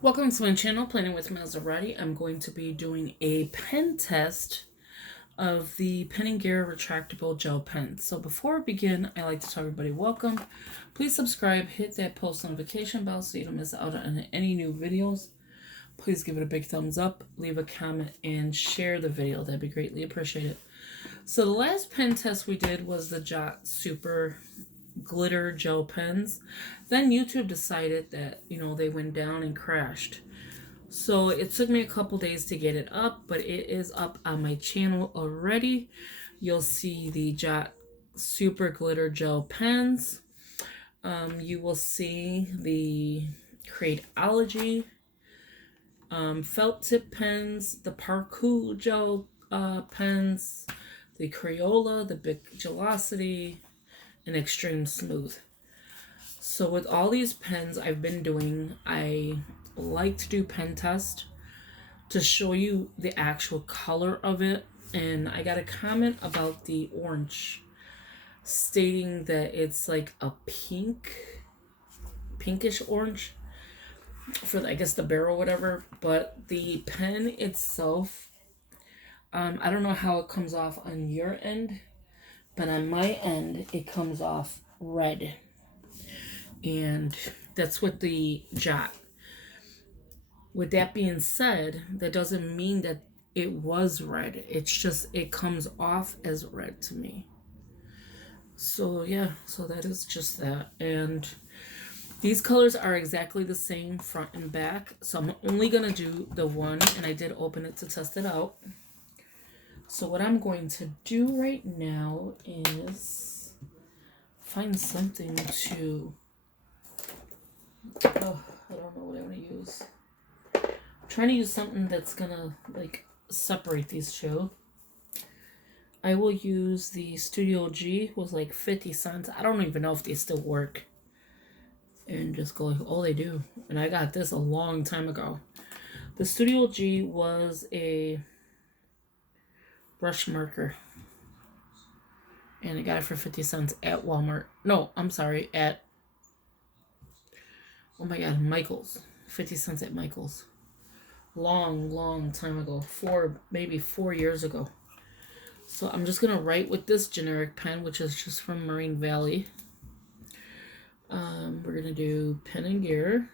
Welcome to my channel, Planning with Monserrate. I'm going to be doing a pen test of the Pen & Gear retractable gel pens. So before I begin, I like to tell everybody welcome. Please subscribe, hit that post notification bell so you don't miss out on any new videos. Please give it a big thumbs up, leave a comment, and share the video. That'd be greatly appreciated. So the last pen test we did was the Jot Super glitter gel pens. Then YouTube decided that, they went down and crashed. So it took me a couple days to get it up, but it is up on my channel already. You'll see the Jot Super Glitter Gel Pens. You will see the Crateology felt tip pens, the Parkour gel pens, the Crayola, the Big Gelosity, and Extreme Smooth. So with all these pens I've been doing, I like to do pen test to show you the actual color of it. And I got a comment about the orange stating that it's like a pinkish orange for I guess the barrel or whatever, but the pen itself, I don't know how it comes off on your end, but on my end it comes off red, and that's what the Jot. With that being said, that doesn't mean that it was red. It's just it comes off as red to me. So yeah, so that is just that. And these colors are exactly the same front and back. So I'm only gonna do the one, and I did open it to test it out. So what I'm going to do right now is find something to, I don't know what I want to use. I'm trying to use something that's gonna like separate these two. I will use the Studio G, was like 50 cents. I don't even know if they still work. And just go, oh, they do. And I got this a long time ago. The Studio G was a brush marker, and I got it for 50 cents at Walmart. No, I'm sorry, at, oh my god, Michael's. 50 cents at Michael's. Long time ago. Maybe 4 years ago. So I'm just gonna write with this generic pen, which is just from Marine Valley. We're gonna do Pen & Gear.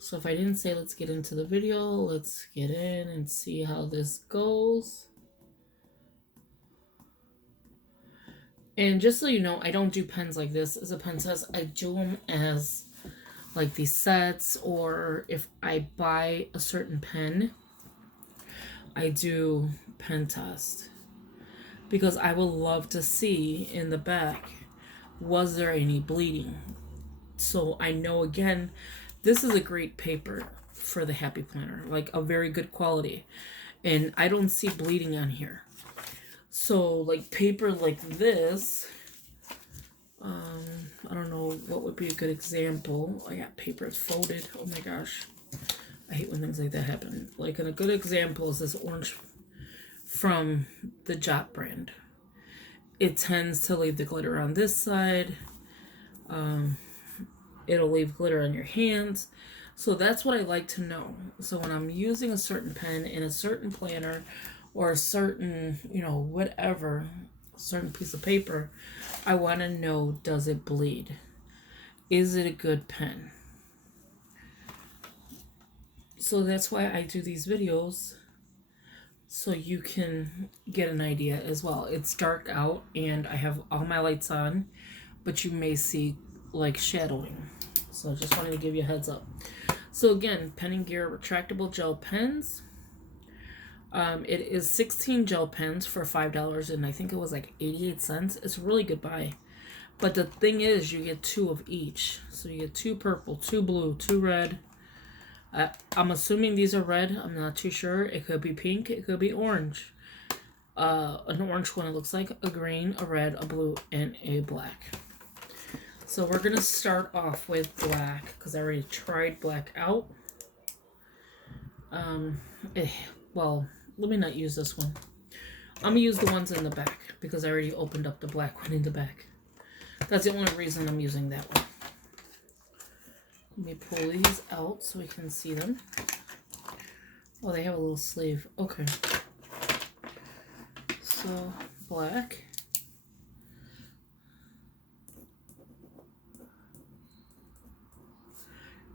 So if I didn't say let's get into the video, let's get in and see how this goes. And just so you know, I don't do pens like this as a pen test. I do them as like these sets, or if I buy a certain pen, I do pen test. Because I would love to see in the back, was there any bleeding? So I know, again, this is a great paper for the Happy Planner, like a very good quality. And I don't see bleeding on here. So like paper like this, I don't know what would be a good example. I got paper folded. Oh my gosh. I hate when things like that happen. Like, a good example is this orange from the Jot brand. It tends to leave the glitter on this side. It'll leave glitter on your hands. So that's what I like to know. So when I'm using a certain pen in a certain planner, or a certain, whatever, certain piece of paper, I want to know, does it bleed? Is it a good pen? So that's why I do these videos, so you can get an idea as well. It's dark out and I have all my lights on, but you may see like shadowing. So I just wanted to give you a heads up. So again, Pen & Gear retractable gel pens. It is 16 gel pens for $5, and I think it was like 88 cents. It's a really good buy. But the thing is, you get 2 of each. So you get 2 purple, 2 blue, 2 red. I'm assuming these are red. I'm not too sure. It could be pink. It could be orange. An orange one, it looks like, a green, a red, a blue, and a black. So we're going to start off with black, because I already tried black out. Well, let me not use this one. I'm going to use the ones in the back, because I already opened up the black one in the back. That's the only reason I'm using that one. Let me pull these out so we can see them. Oh, they have a little sleeve. Okay. So, black.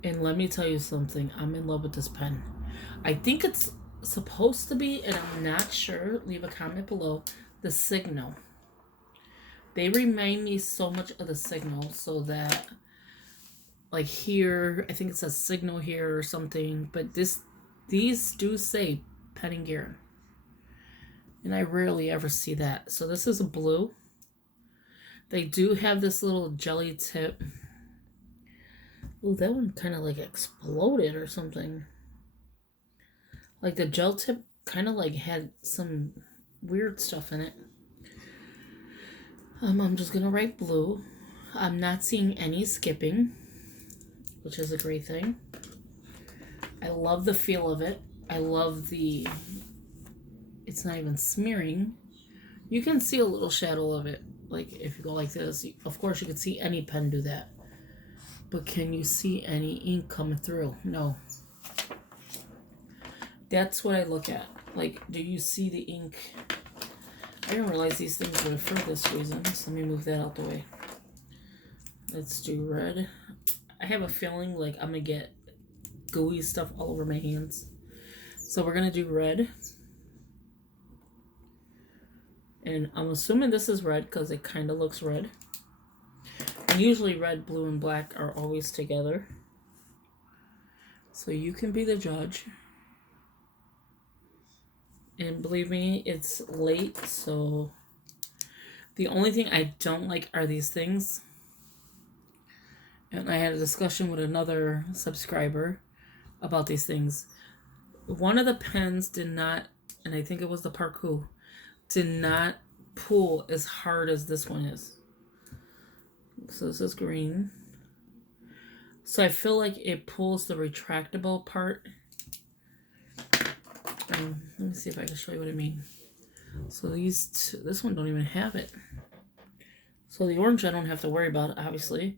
And let me tell you something. I'm in love with this pen. I think it's supposed to be, and I'm not sure. Leave a comment below. The Signal. They remind me so much of the Signal, so that, like here, I think it says Signal here or something. But these do say Pen & Gear. And I rarely ever see that. So this is a blue. They do have this little jelly tip. Ooh, that one kind of like exploded or something. Like the gel tip kind of like had some weird stuff in it. I'm just going to write blue. I'm not seeing any skipping, which is a great thing. I love the feel of it. I love the... It's not even smearing. You can see a little shadow of it. Like if you go like this, of course you can see any pen do that. But can you see any ink coming through? No. That's what I look at. Like, do you see the ink? I didn't realize these things were for this reason. So let me move that out the way. Let's do red. I have a feeling like I'm going to get gooey stuff all over my hands. So we're going to do red. And I'm assuming this is red because it kind of looks red. And usually red, blue, and black are always together. So you can be the judge. And believe me, it's late, so the only thing I don't like are these things. And I had a discussion with another subscriber about these things. One of the pens did not, and I think it was the Parkour, did not pull as hard as this one is. So this is green. So I feel like it pulls the retractable part. Let me see if I can show you what I mean. So these two, this one don't even have it. So the orange I don't have to worry about, obviously.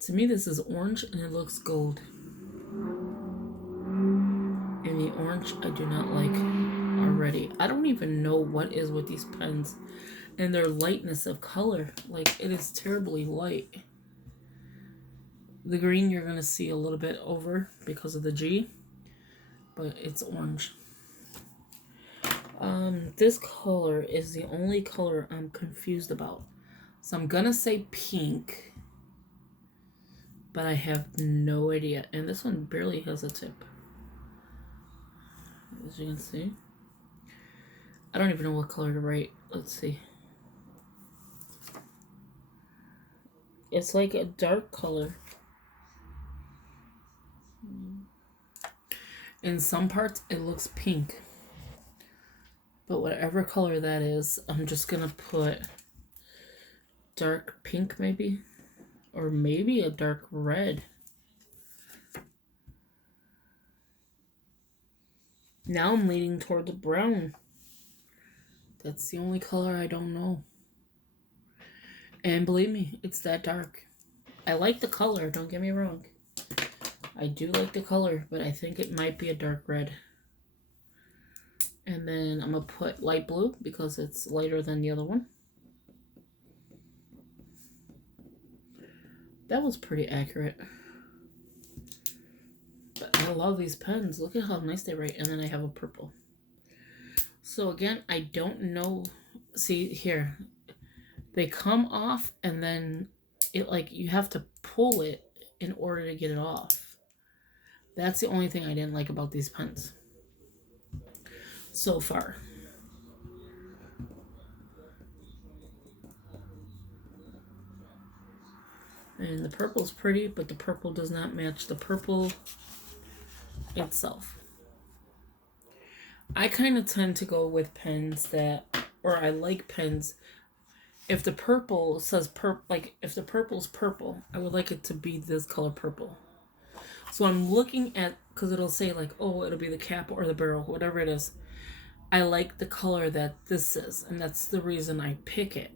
To me this is orange and it looks gold. And the orange I do not like already. I don't even know what is with these pens and their lightness of color. Like, it is terribly light. The green you're going to see a little bit over because of the G, but it's orange. This color is the only color I'm confused about. So I'm going to say pink, but I have no idea. And this one barely has a tip, as you can see. I don't even know what color to write. Let's see. It's like a dark color. In some parts, it looks pink. But whatever color that is, I'm just going to put dark pink maybe. Or maybe a dark red. Now I'm leaning toward the brown. That's the only color I don't know. And believe me, it's that dark. I like the color, don't get me wrong. I do like the color, but I think it might be a dark red. And then I'm going to put light blue because it's lighter than the other one. That was pretty accurate. But I love these pens. Look at how nice they write. And then I have a purple. So again, I don't know. See here. They come off and then it like you have to pull it in order to get it off. That's the only thing I didn't like about these pens so far. And the purple's pretty, but the purple does not match the purple itself. I kind of tend to go with pens that, or I like pens. If the purple says like if the purple's purple, I would like it to be this color purple. So I'm looking at, because it'll say like, oh, it'll be the cap or the barrel, whatever it is. I like the color that this is, and that's the reason I pick it.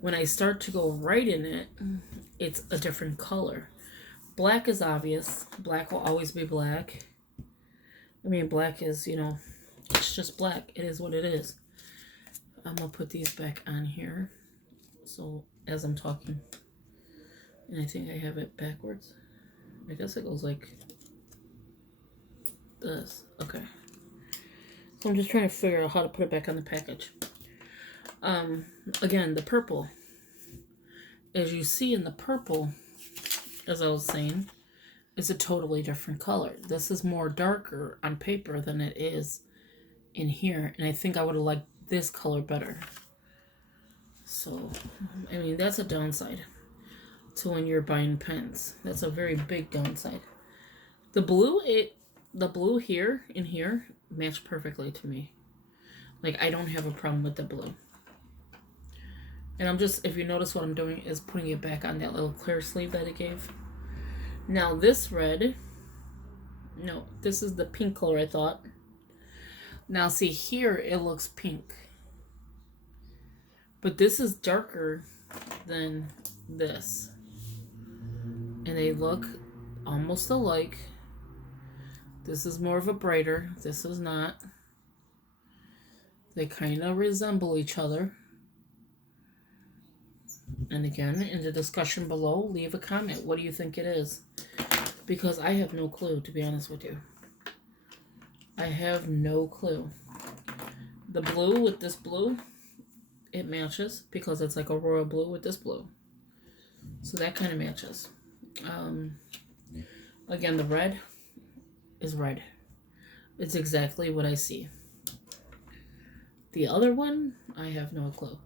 When I start to go right in it, it's a different color. Black is obvious. Black will always be black. I mean, black is, you know, it's just black. It is what it is. I'm going to put these back on here. So, as I'm talking. And I think I have it backwards. I guess it goes like this. Okay. So I'm just trying to figure out how to put it back on the package. Again, the purple. As you see in the purple, as I was saying, it's a totally different color. This is more darker on paper than it is in here. And I think I would have liked this color better. So, I mean, that's a downside to when you're buying pens. That's a very big downside. The blue here and here match perfectly to me. Like, I don't have a problem with the blue. And I'm just, if you notice what I'm doing is putting it back on that little clear sleeve that it gave. Now this red, no, this is the pink color I thought. Now see here, it looks pink. But this is darker than this. And they look almost alike. This is more of a brighter. This is not. They kind of resemble each other. And again, in the discussion below, leave a comment. What do you think it is? Because I have no clue, to be honest with you. I have no clue. The blue with this blue, it matches because it's like a royal blue with this blue. So that kind of matches. Again, the red is red. It's exactly what I see. The other one, I have no clue.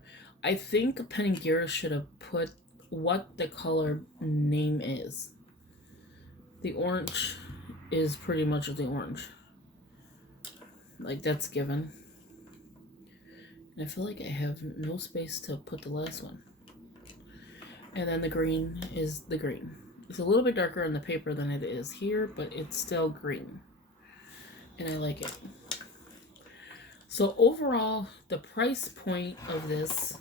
I think Planningwithmonserrate should have put what the color name is. The orange is pretty much the orange. Like, that's given. And I feel like I have no space to put the last one. And then the green is the green. It's a little bit darker on the paper than it is here, but it's still green. And I like it. So overall, the price point of this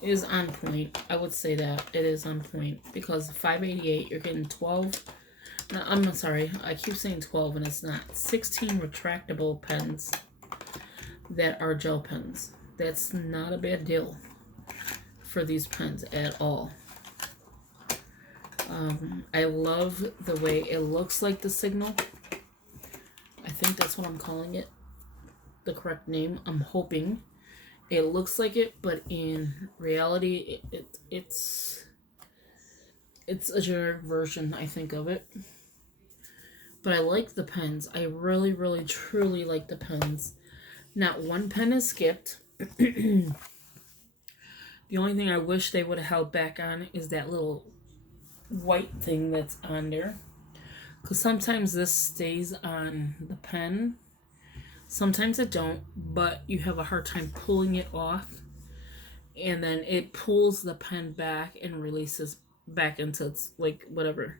is on point. I would say that it is on point because $5.88, you're getting 12. No, I'm sorry, I keep saying 12 and it's not. 16 retractable pens that are gel pens. That's not a bad deal for these pens at all. I love the way it looks like the Signal. I think that's what I'm calling it. The correct name. I'm hoping it looks like it, but in reality, it's a generic version, I think, of it. But I like the pens. I really, really, truly like the pens. Not one pen is skipped. The only thing I wish they would have held back on is that little white thing that's on there. Because sometimes this stays on the pen. Sometimes it don't, but you have a hard time pulling it off. And then it pulls the pen back and releases back into its, like, whatever.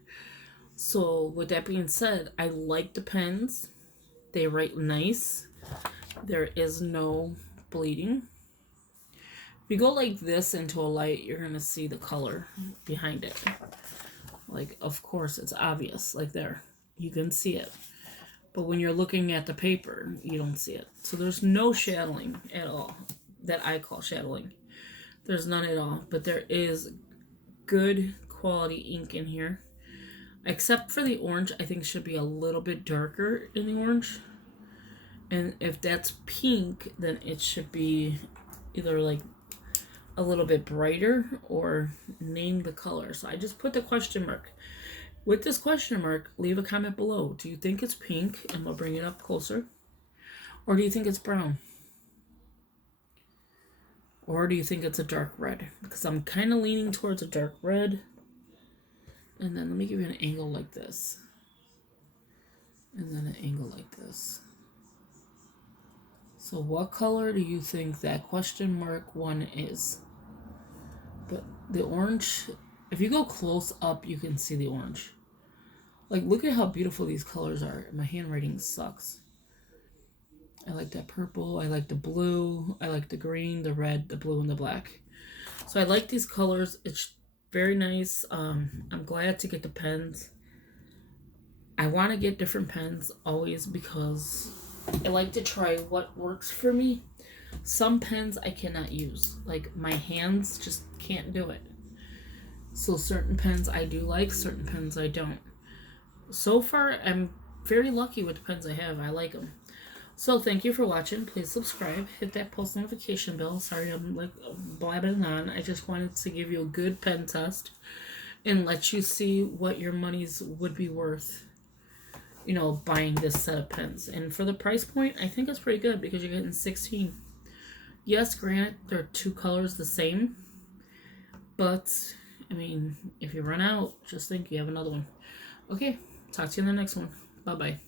So, with that being said, I like the pens. They write nice. There is no bleeding. If you go like this into a light, you're going to see the color behind it. Like, of course, it's obvious. Like there. You can see it. But when you're looking at the paper, you don't see it. So there's no shadowing at all that I call shadowing. There's none at all. But there is good quality ink in here. Except for the orange, I think should be a little bit darker in the orange. And if that's pink, then it should be either like a little bit brighter or name the color. So I just put the question mark. With this question mark, leave a comment below. Do you think it's pink? And we'll bring it up closer. Or do you think it's brown? Or do you think it's a dark red? Because I'm kind of leaning towards a dark red. And then let me give you an angle like this. And then an angle like this. So what color do you think that question mark one is? But the orange, if you go close up, you can see the orange. Like, look at how beautiful these colors are. My handwriting sucks. I like that purple. I like the blue. I like the green, the red, the blue, and the black. So I like these colors. It's very nice. I'm glad to get the pens. I want to get different pens always because I like to try what works for me. Some pens I cannot use. Like my hands just can't do it. So certain pens I do like, certain pens I don't. So far, I'm very lucky with the pens I have. I like them. So thank you for watching. Please subscribe. Hit that post notification bell. Sorry I'm like blabbing on. I just wanted to give you a good pen test and let you see what your monies would be worth, you know, buying this set of pens. And for the price point, I think it's pretty good because you're getting 16. Yes, granted, there are two colors the same. But, I mean, if you run out, just think you have another one. Okay, talk to you in the next one. Bye-bye.